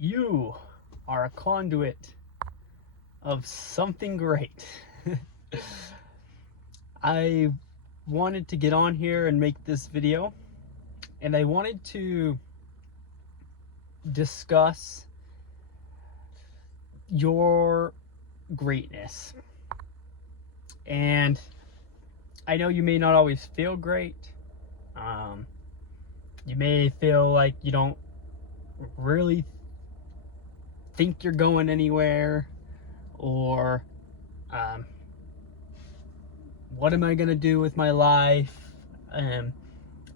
You are a conduit of something great. I wanted to get on here and make this video, and I wanted to discuss your greatness. And I know you may not always feel great. You may feel like you don't really think you're going anywhere, or what am I gonna do with my life?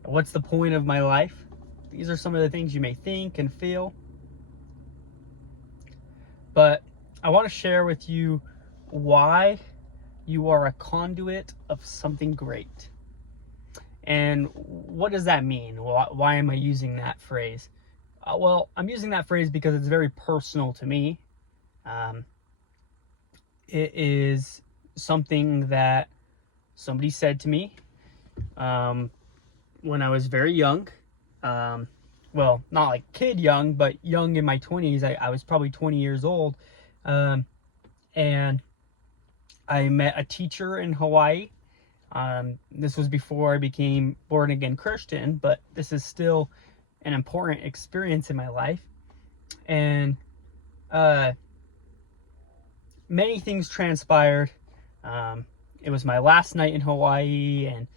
What's the point of my life? These are some of the things you may think and feel. But I want to share with you why you are a conduit of something great. And what does that mean? Why am I using that phrase? Well, I'm using that phrase because it's very personal to me. It is something that somebody said to me when I was very young. Well, not like kid young, but young in my 20s. I was probably 20 years old. And I met a teacher in Hawaii. This was before I became born again Christian, but this is still an important experience in my life. And many things transpired. It was my last night in Hawaii, and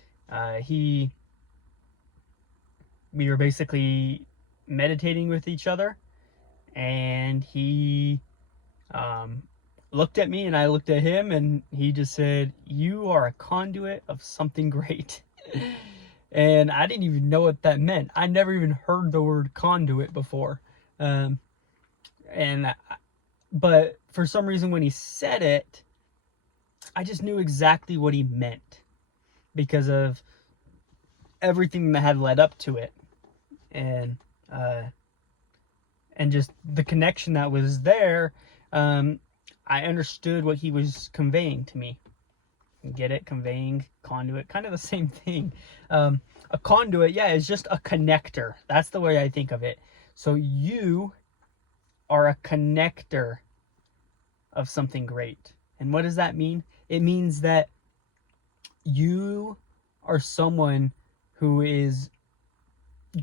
we were basically meditating with each other, and he looked at me and I looked at him, and he just said, "You are a conduit of something great." And I didn't even know what that meant. I never even heard the word conduit before. But for some reason when he said it, I just knew exactly what he meant because of everything that had led up to it. And just the connection that was there. I understood what he was conveying to me. Get it? Conveying, conduit, kind of the same thing. A conduit, yeah, is just a connector. That's the way I think of it. So you are a connector of something great. And what does that mean? It means that you are someone who is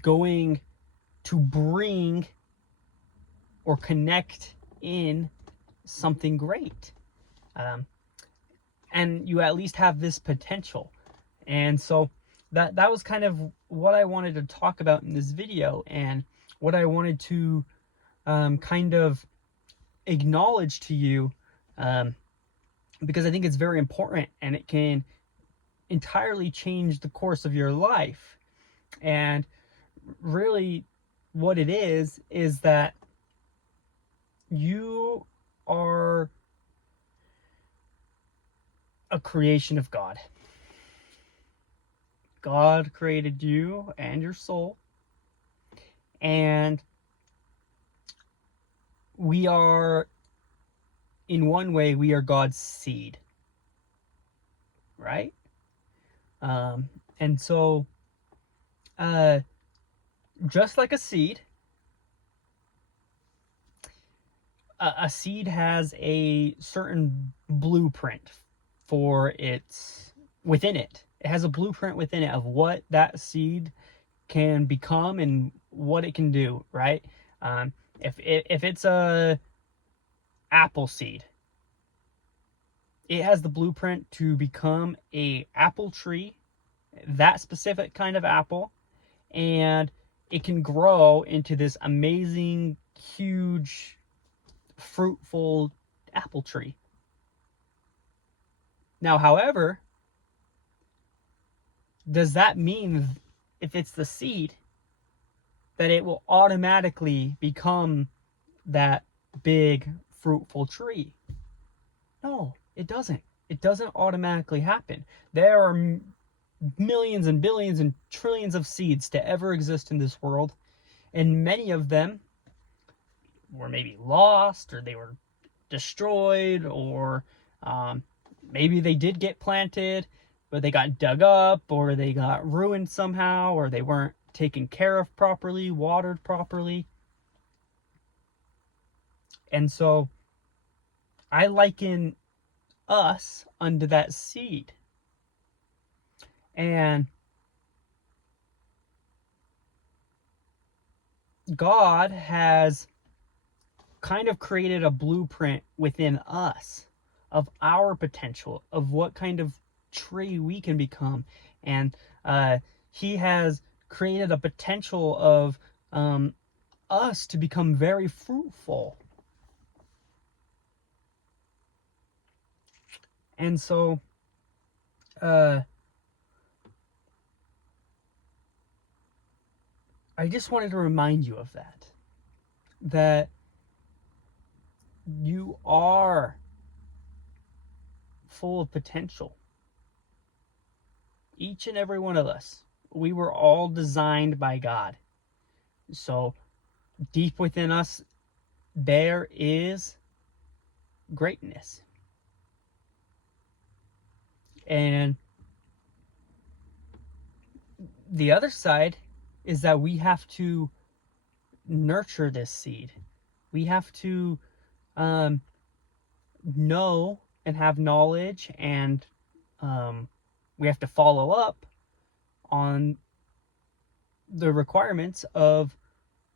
going to bring or connect in something great. And you at least have this potential. And so that was kind of what I wanted to talk about in this video, and what I wanted to kind of acknowledge to you, because I think it's very important, and it can entirely change the course of your life. And really what it is that you are a creation of God. God created you and your soul, and we are, in one way, we are God's seed, right? And so, just like a seed has a certain blueprint within it. It has a blueprint within it of what that seed can become and what it can do, right? If it's a apple seed, it has the blueprint to become a apple tree, that specific kind of apple, and it can grow into this amazing, huge, fruitful apple tree. Now, however, does that mean, if it's the seed, that it will automatically become that big, fruitful tree? No, it doesn't. It doesn't automatically happen. There are millions and billions and trillions of seeds to ever exist in this world, and many of them were maybe lost, or they were destroyed, or maybe they did get planted, but they got dug up, or they got ruined somehow, or they weren't taken care of properly, watered properly. And so I liken us unto that seed. And God has kind of created a blueprint within us of our potential, of what kind of tree we can become. And he has created a potential of us to become very fruitful. And so I just wanted to remind you of that you are full of potential. Each and every one of us. We were all designed by God. So deep within us, there is greatness. And the other side is that we have to nurture this seed. We have to know and have knowledge, and we have to follow up on the requirements of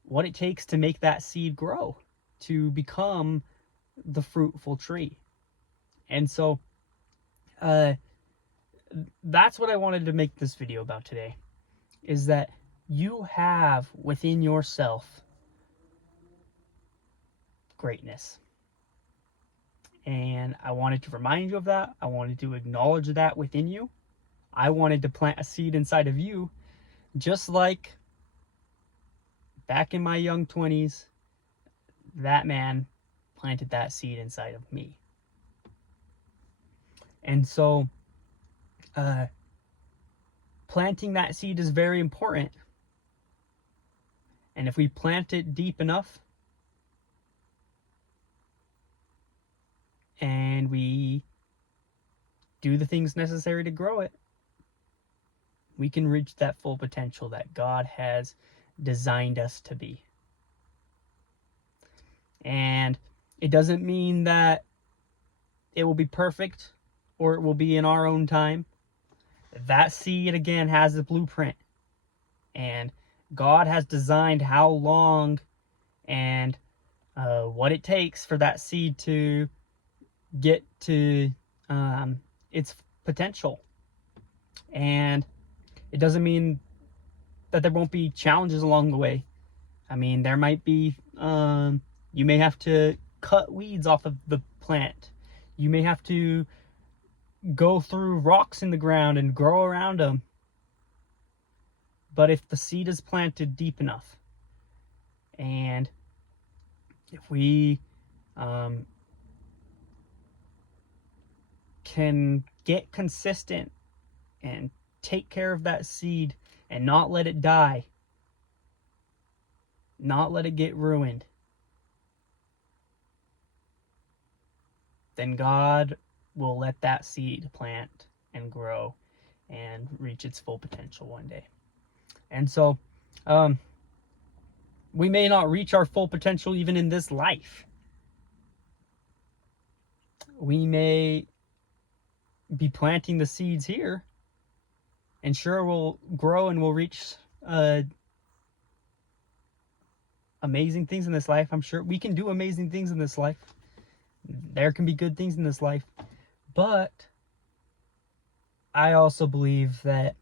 what it takes to make that seed grow to become the fruitful tree. And so that's what I wanted to make this video about today, is that you have within yourself greatness. And I wanted to remind you of that. I wanted to acknowledge that within you. I wanted to plant a seed inside of you, just like back in my young 20s, that man planted that seed inside of me. And so planting that seed is very important. And if we plant it deep enough, and we do the things necessary to grow it, we can reach that full potential that God has designed us to be. And it doesn't mean that it will be perfect or it will be in our own time. That seed, again, has a blueprint. And God has designed how long and what it takes for that seed to get to its potential. And it doesn't mean that there won't be challenges along the way. I mean, there might be, you may have to cut weeds off of the plant. You may have to go through rocks in the ground and grow around them. But if the seed is planted deep enough, and if we can get consistent and take care of that seed and not let it die, not let it get ruined, then God will let that seed plant and grow and reach its full potential one day. And so we may not reach our full potential even in this life. We may be planting the seeds here, and sure, we'll grow and we'll reach amazing things in this life. I'm sure we can do amazing things in this life. There can be good things in this life. But I also believe that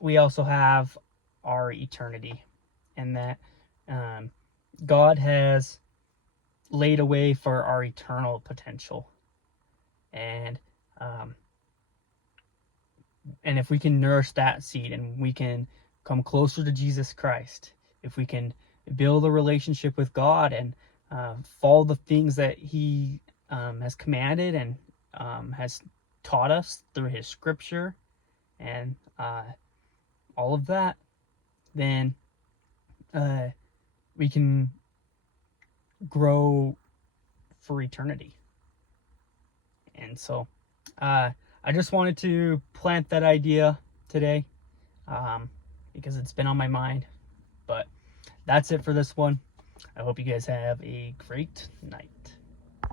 we also have our eternity, and that God has laid a way for our eternal potential. And if we can nourish that seed, and we can come closer to Jesus Christ, if we can build a relationship with God and follow the things that he has commanded and has taught us through his scripture and all of that, then we can grow for eternity. And so I just wanted to plant that idea today because it's been on my mind. But that's it for this one. I hope you guys have a great night.